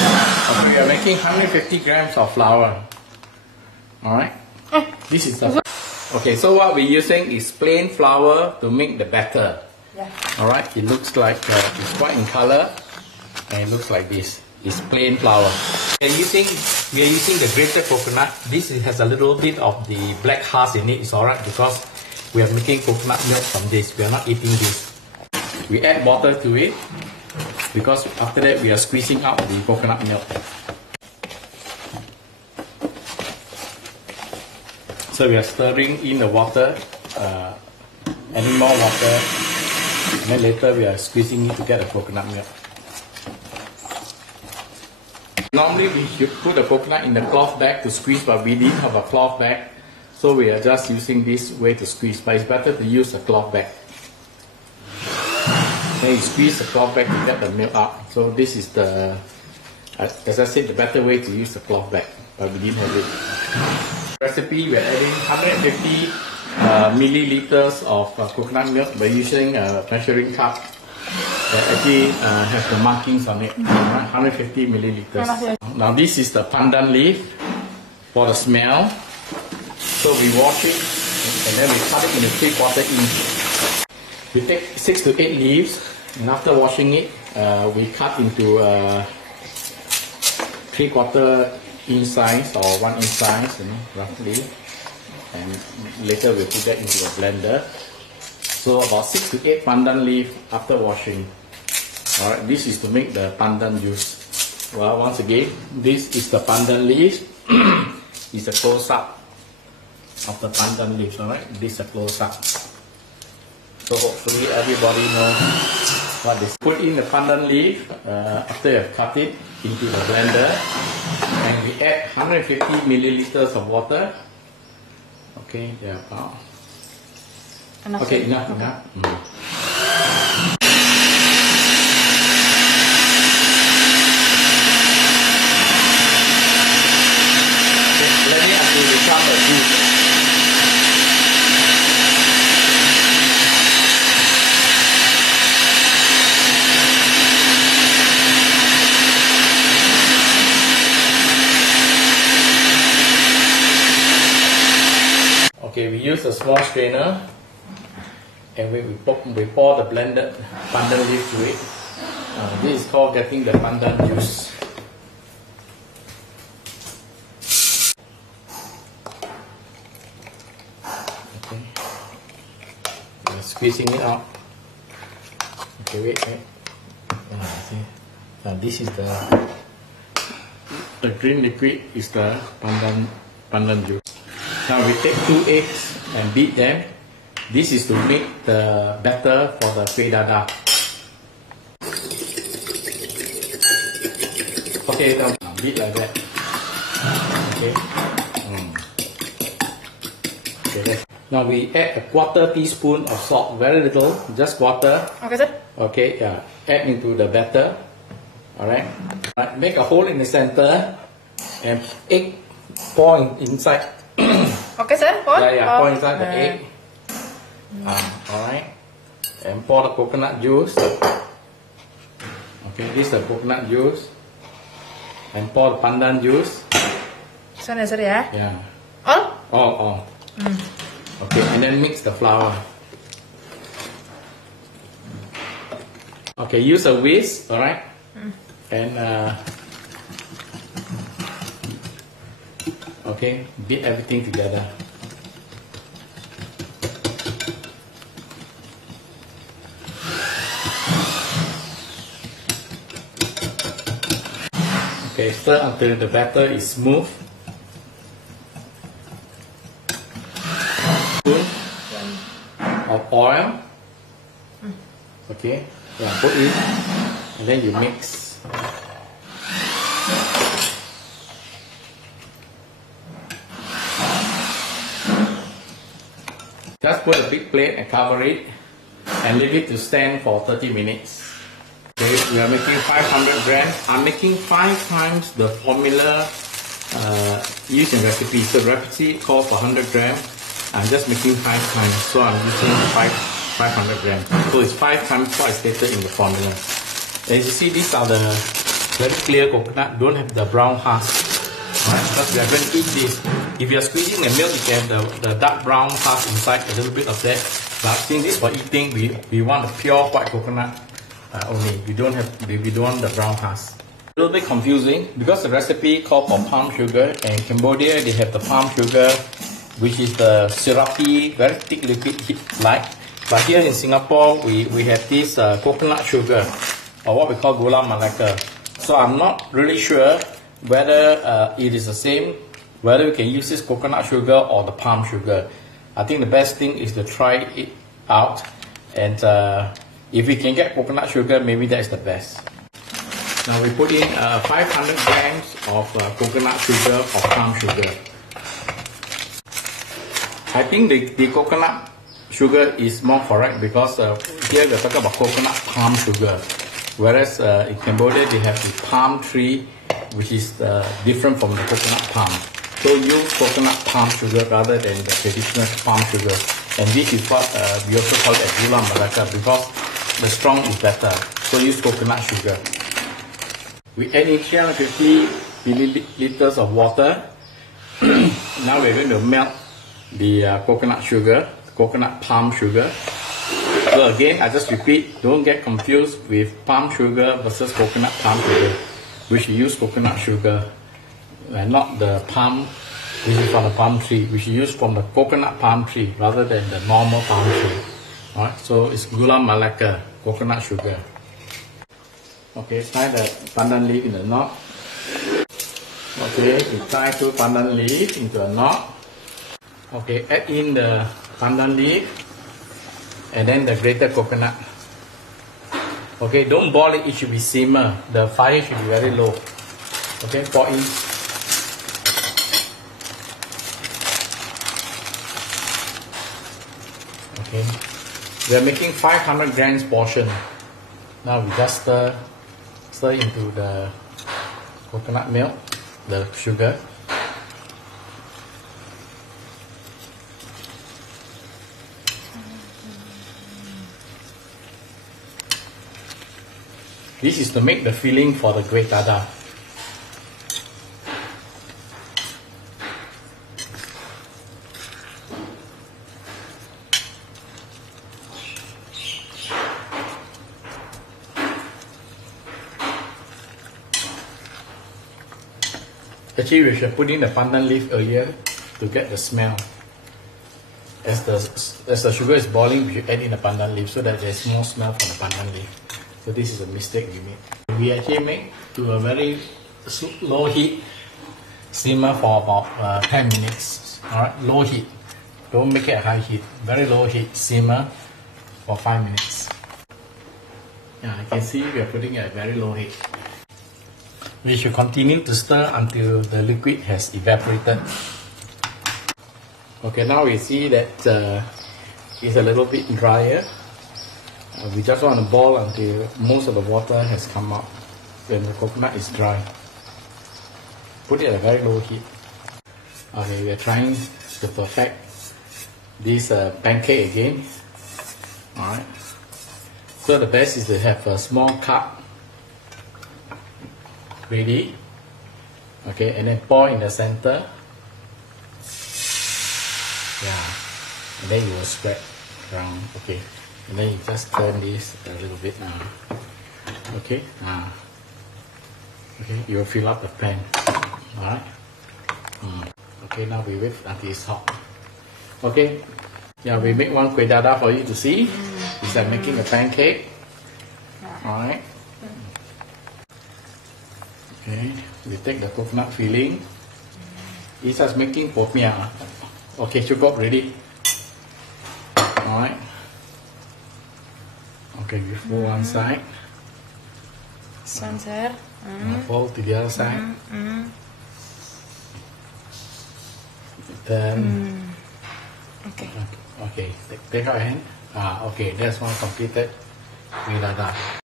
Okay, we are making 150 grams of flour. Alright? This is the... Okay, so what we're using is plain flour to make the batter. Yeah. Alright, it looks like it's white in color and it looks like this. It's plain flour. We are using the grated coconut. This has a little bit of the black husk in it. It's alright because we are making coconut milk from this. We are not eating this. We add water to it because after that we are squeezing out the coconut milk. So we are stirring in the water, adding more water, and then later we are squeezing it to get the coconut milk. Normally we should put the coconut in the cloth bag to squeeze, but we didn't have a cloth bag, so we are just using this way to squeeze. But it's better to use a cloth bag. Then you squeeze the cloth bag to get the milk out. So this is the, as I said, the better way to use the cloth bag, but we didn't have it. Recipe, we are adding 150 milliliters of coconut milk by using a measuring cup that actually has the markings on it. 150 milliliters. Now this is the pandan leaf for the smell. So we wash it and then we cut it into 3/4 inch. We take 6 to 8 leaves, and after washing it, we cut into 3/4 inch size or 1 inch size, roughly. And later we put that into a blender. So about 6 to 8 pandan leaf after washing. Alright, this is to make the pandan juice. Well, once again, this is the pandan leaf. It's a close-up of the pandan leaves. Alright, this is a close-up. So hopefully everybody knows what this. Put in the pandan leaf after you have cut it into the blender, and we add 150 milliliters of water. Okay, yeah, about. Okay, enough. Let me actually become a juice. Okay, we use a small strainer and we pour the blended pandan leaf to it. This is called getting the pandan juice. Okay, we're squeezing it out. Okay, wait. See. Now this is the green liquid is the pandan juice. Now we take 2 eggs and beat them. This is to make the batter for the kueh dadar. Okay, now beat like that. Okay. Okay. Now we add a 1/4 teaspoon of salt, very little, just 1/4. Okay, sir. Okay, yeah. Add into the batter. Alright. Make a hole in the center and egg pour inside. Okay, sir. Pour? Yeah, pour inside the egg. Alright. And pour the coconut juice. Okay, this is the coconut juice. And pour the pandan juice. Sana, sir, ya? Yeah. All? All. Okay, and then mix the flour. Okay, use a whisk, alright? And okay, beat everything together. Okay, stir until the batter is smooth. Spoon of oil. Okay, yeah, put in, and then you mix. Just put a big plate and cover it and leave it to stand for 30 minutes. Okay, we are making 500 grams. I'm making 5 times the formula used in recipe. So recipe calls for 100 grams. I'm just making 5 times, so I'm using 500 grams. So it's 5 times what I stated in the formula. As you see, these are the very clear coconut, don't have the brown husk. Right? Because we are going to eat this. If you are squeezing the milk, you can have the dark brown husk inside, a little bit of that. But since this for eating, we want the pure white coconut only. We don't want the brown husk. A little bit confusing because the recipe called for palm sugar, and in Cambodia they have the palm sugar, which is the syrupy, very thick liquid like. But here in Singapore, we have this coconut sugar, or what we call gula melaka. So I'm not really sure whether it is the same, whether we can use this coconut sugar or the palm sugar. I think the best thing is to try it out, and if we can get coconut sugar, maybe that is the best. Now we put in 500 grams of coconut sugar or palm sugar. I think the coconut sugar is more correct because here we're talking about coconut palm sugar, whereas in Cambodia they have the palm tree, which is different from the coconut palm. So use coconut palm sugar rather than the traditional palm sugar. And this is what we also call it gula melaka, because the strong is better. So use coconut sugar. We add in 350 milliliters of water. Now we're going to melt the coconut sugar, coconut palm sugar. So again, I just repeat, don't get confused with palm sugar versus coconut palm sugar. We should use coconut sugar and not the palm, which is from the palm tree. We should use from the coconut palm tree rather than the normal palm tree. Alright, so it's gula melaka, coconut sugar. Okay, tie the pandan leaf in the knot. Okay, we tie 2 pandan leaf into a knot. Okay, add in the pandan leaf and then the grated coconut. Okay, don't boil it, it should be simmer. The fire should be very low. Okay, pour in. Okay, we are making 500 grams portion. Now we just stir into the coconut milk, the sugar. This is to make the filling for the kueh dadar. Actually, we should put in the pandan leaf earlier to get the smell. As the sugar is boiling, we should add in the pandan leaf so that there is more smell from the pandan leaf. So this is a mistake we made. We actually make to a very low heat, simmer for about 10 minutes. Alright, low heat. Don't make it a high heat. Very low heat, simmer for 5 minutes. Yeah, I can see we are putting it at very low heat. We should continue to stir until the liquid has evaporated. Okay, now we see that it's a little bit drier. We just want to boil until most of the water has come out when the coconut is dry. Put it at a very low heat. Okay, we are trying to perfect this pancake again. Alright. So the best is to have a small cup ready. Okay, and then pour in the center. Yeah, and then you will spread around. Okay, and then you just turn this a little bit now. Okay, okay, you will fill up the pan. Alright. Okay, now we wait until it's hot. Okay, yeah, we make one kueh dadar for you to see. It's like making a pancake. Alright. Okay, we take the coconut filling. It's just making popiah. Okay, cukup, ready. Alright. Okay, we fold one side. Sun, sir. Fold to the other side. Then. Okay. Okay, take out your hand. Okay, that's one completed kueh dadar.